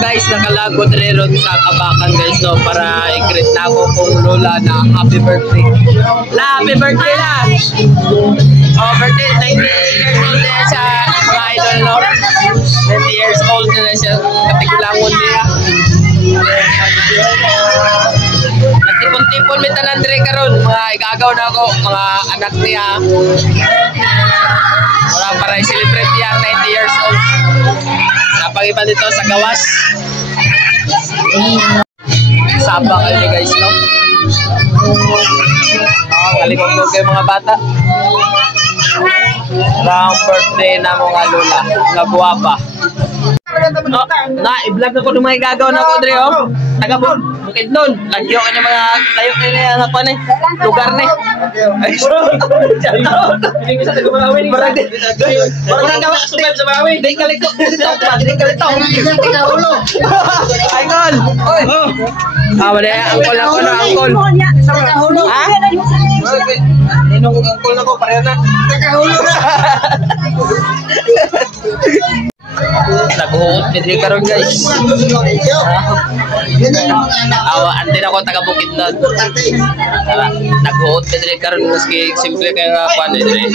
guys, nakalagod rin sa Kabakan guys, no, para i-greet na ako kung lola na happy birthday. Happy birthday na! Oh, birthday, 90 years old na siya, mga idol, no? 90 years old na siya, katiglangon niya. Natipon-tipon may tanan rin karon, mga igagaw na ako, mga anak niya. Wala para i-celebrate niya 90 years old. Napag-iba dito sa gawas. Saba kayo guys, no? Kalikot ko kayo mga bata. Ang birthday na mga lola. Nagwapa. Oh, i-vlog ako ng mga gagawa na ko, Dre, oh. Taga-bun, bukid nun. Lagyo ka ng mga tayo kayo na ako, ne. Lugar, ne. Ay, so. Hindi ko sa taga-Malawi. Parang gawa, subib sa Malawi. Hindi kalito. Hindi kalito. Ay, Kol. Wala, angkol ako na, angkol. Ha? Ninong ko angkol na ko, pareho na. Tagahulo na. Naghuhot ni karon guys. Antin ako taga Bukid nun. Naghuhot ni karon maski simple kaya nga pa ni Dre.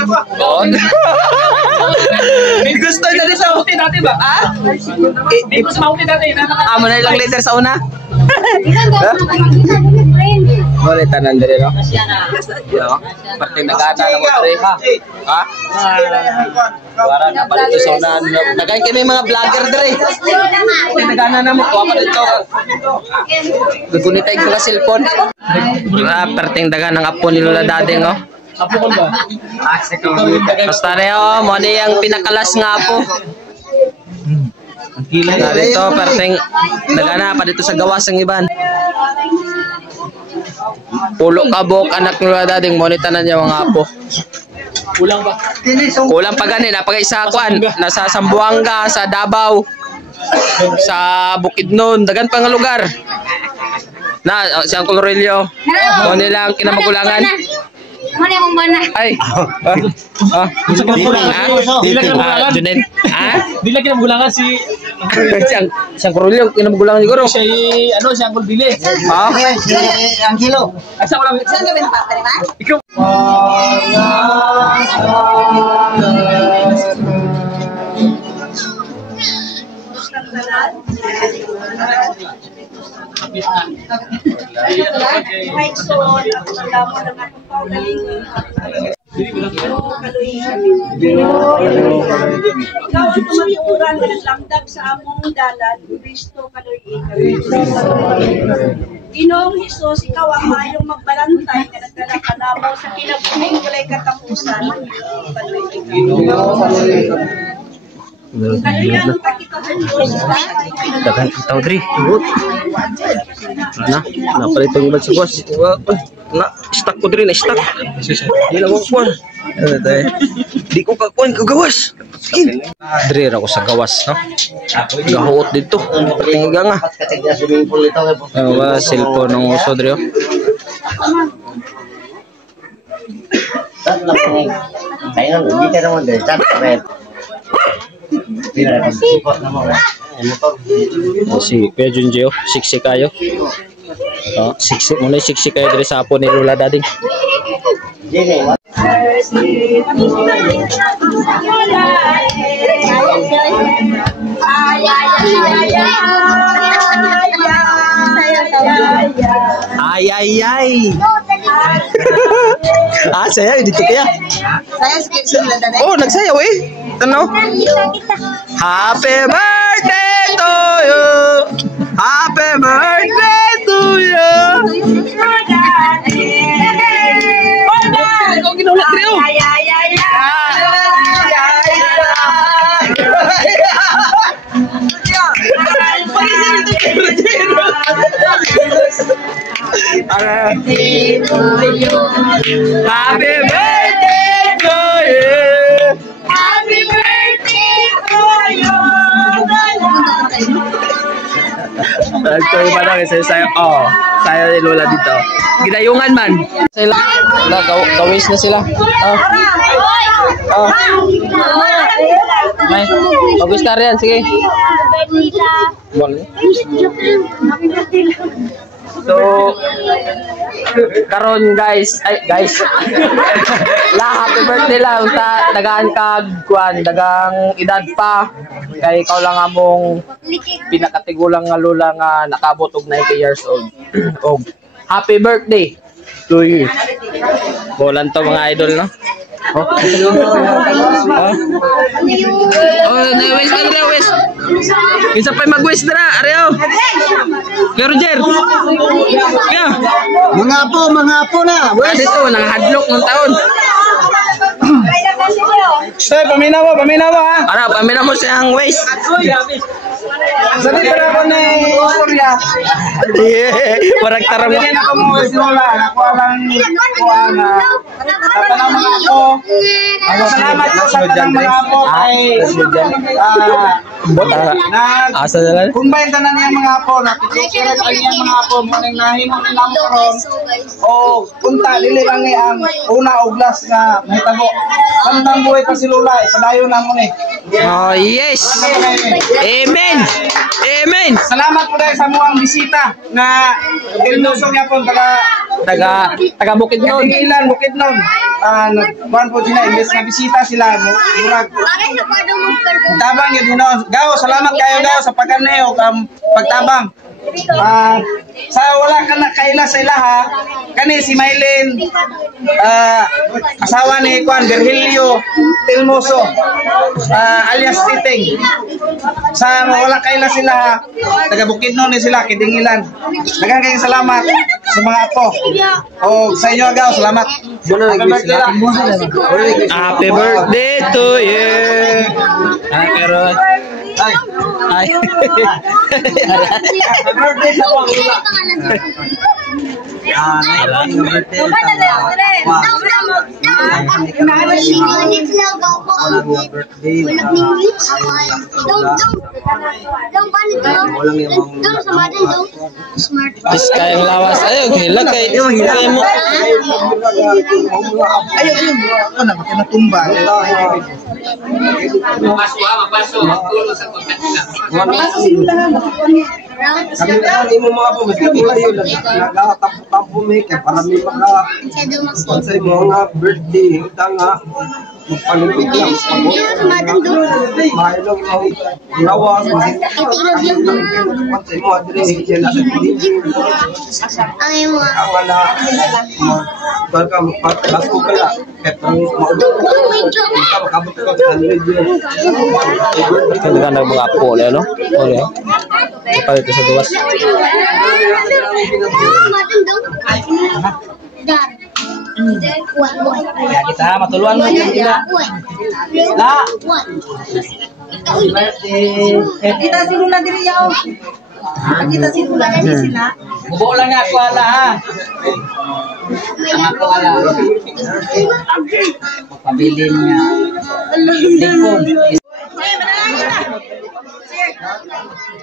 Gusto na rin sa hutin natin ba? Ha? Ito sa hutin natin. Amo na ilang liter sa una? Boleh tanan Dre, no? Pati nagana na mo Dre, ha? Wala na pala ito sa una. Nagay kami mga vlogger Dre. Nagana na mo. Kuha pa dito. Gugunitay ko ka cellphone. Perting daga ng apo ni Lola Dadeng, oh. Apo ko ba? Basta rin, oh. Muna yung pinakalas nga apo. Dito, perting daga na pa dito sa gawas ng iban. Pulo kabok anak ni Lola Dadeng. Monita na niya mga apo. Kulang ba? Kulang pa gani, napag-isa kuan, nasa Sambuanga, sa Davao, sa Bukidnon, dagan pang lugar. Na si Uncle Aurelio, mo nilang kinamagulangan. Mana yang mana? Ay. Dila kinamagulangan. Junet. Dila kinamagulangan si Siyang Aurelio kinamagulangan siguro. si ano si Uncle Billy. Ang kilo. Asa ko lang. Saan kami nagpapalay ba? Ikaw. Ikaw ang tumaturan na naglamdag sa among dalan, Kristo kaluyin. Ginoong Hesus, ikaw ang mayong magbalantay na nagdala ka namo sa kinabuhing walay katapusan. Kaluyan ka kita sa Diyos. Dagan itaw Dre. Na pala itong ibang sigwas. Na stuck ko Dre, na stuck. Di lang ako kuwan. Di ko kakuan kagawas. Dre ako sa gawas, no? Gahuot dito. Patinga nga. Cellphone ng uso Dre. Kaya hindi ka naman dahil chat red. Si Kuya Junjio, siksi kayo. Siksi muna, siksi kayo dito sa apo ni Lola Dadeng. Ay. Saya dito kaya. Saya sikit Dadeng. Oh, nagsayaw eh. Tanaw. Happy birthday to you. Happy birthday to you. Ikaw ginulat rin oh. Happy birthday to you. Happy birthday to you. Nagtoy pa daw kasi sayo. Oh, sayo ni Lola dito. Ginayungan man. Sila, gawis na sila. Oh. May, gawis na rin. Sige. So, karon guys, happy birthday lang sa dagang kagkuan, dagang edad pa. Kay ikaw lang among pinakatigulang nga lula nga nakabot og 90 years old. Og happy birthday to you. Bolan to mga idol, no? Oh, na-wish ka na, wish. Isa pa mag-wish na, Areo. Kaya Roger. Kaya. Mga apo na. Dito, nanghadlok ng taon. Tay, paminaw mo ha. Ara, paminaw mo siyang wish. Sabi para ako na istorya. Parang tara mo. Hindi na ako mo sinola. Ako lang kuha na. Salamat po sa tanang mga apo ay Asa na lang? combine tanan niyang mga apo na kitukirat ang iyang mga apo mo nang nahimo nilang karon o punta dili lang ni ang una oglas nga mahitabo samtang buhay pa si Lola ipadayon na mo ni. Oh, yes. Amen. Amen. Salamat po dahil sa muang bisita na tinusong niya po Taga Bukidnon. Ilan Bukidnon. Nagkuhan po sila, imbes na bisita sila. Murag. Tabang yun, Gaw, salamat kayo Gaw sa pagkaneo, pagtabang. Sa wala ka na kaila sa ilaha, kani si Maylin, asawa ni Juan Virgilio Tilmoso, alias Titing. Sa wala kaila sila, taga Bukidnon ni sila, Kidingilan. Daghang kayong salamat sa mga apo. O sa inyo Gaw, salamat. Happy birthday to you. Pero ay. Birthday sa Juan. Is kayang lawas. Ayaw, hila kay. Kaya mo. Ayun. Ano ba kinatumba? Kami na mo mga po, mas kayo nagtatampo make para may maka sa mga birthday, tanga magpalupit lang sa mo. Mahilong yung lawas, sa mo adres, yan na sa piling. Ang wala, baka magpaglasko ka lang. Makabot ka sa 100 years. Kaya ka na mga po, no? Okay. Ito sa duwas. Ya kita matuluan mo yung gila. La. Kita si Lula diri yaw. Kita si Lula diri sila. Mubo lang nga ko ala ha. Ako ala. Pabilin niya. Lingkong.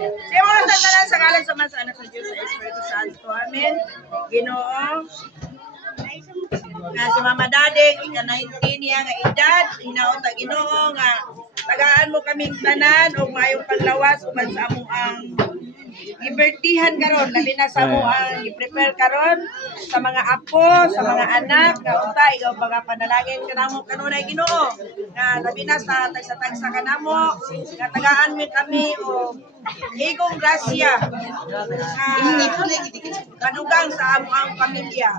Sige mga sandalan sa ngalan sa Mansa Anak sa Diyos sa Espiritu Santo. Amen. Ginoo. Nga si Mama Dadeng, ika-19 niya nga edad, hinaot ang Ginoo nga tagaan mo kaming tanan o mayong paglawas uman sa among ang i-birthdayan karon, labi na sa among ang i-prepare karon sa mga apo, sa mga anak, nga unta ikaw mga panalangin kanamo kanunay Ginoo. Nga labi na sa tagsa-tagsa kanamo, nga tagaan mo kami o igong grasya kadugang sa among ang pamilya.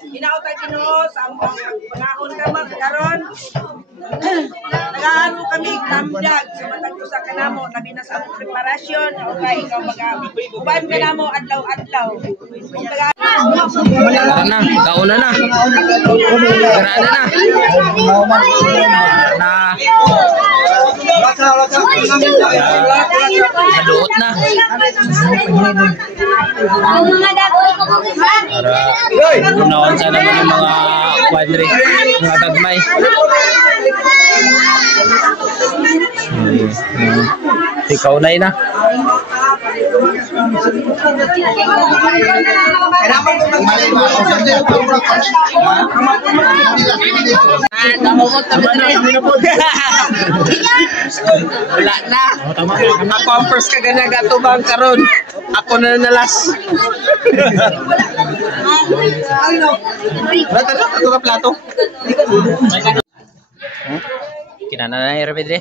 Hinaot ang Ginoo sa among pangaon karon. Tagaan mo kami damdag sa matag usa kanamo labi na sa among preparasyon o kay ikaw uban kanamo adlaw-adlaw. Tara na, kauna na. Garada na. Naduot na. Para unaon sa naman yung mga kwadri, mga gagmay. Ikaw na yun na. Namumot kami dre. Wala na. Ako ang first ka ganyan gatubang karon. Ako na nalas. Wala tara, ako ka plato. Kinana na yung dre.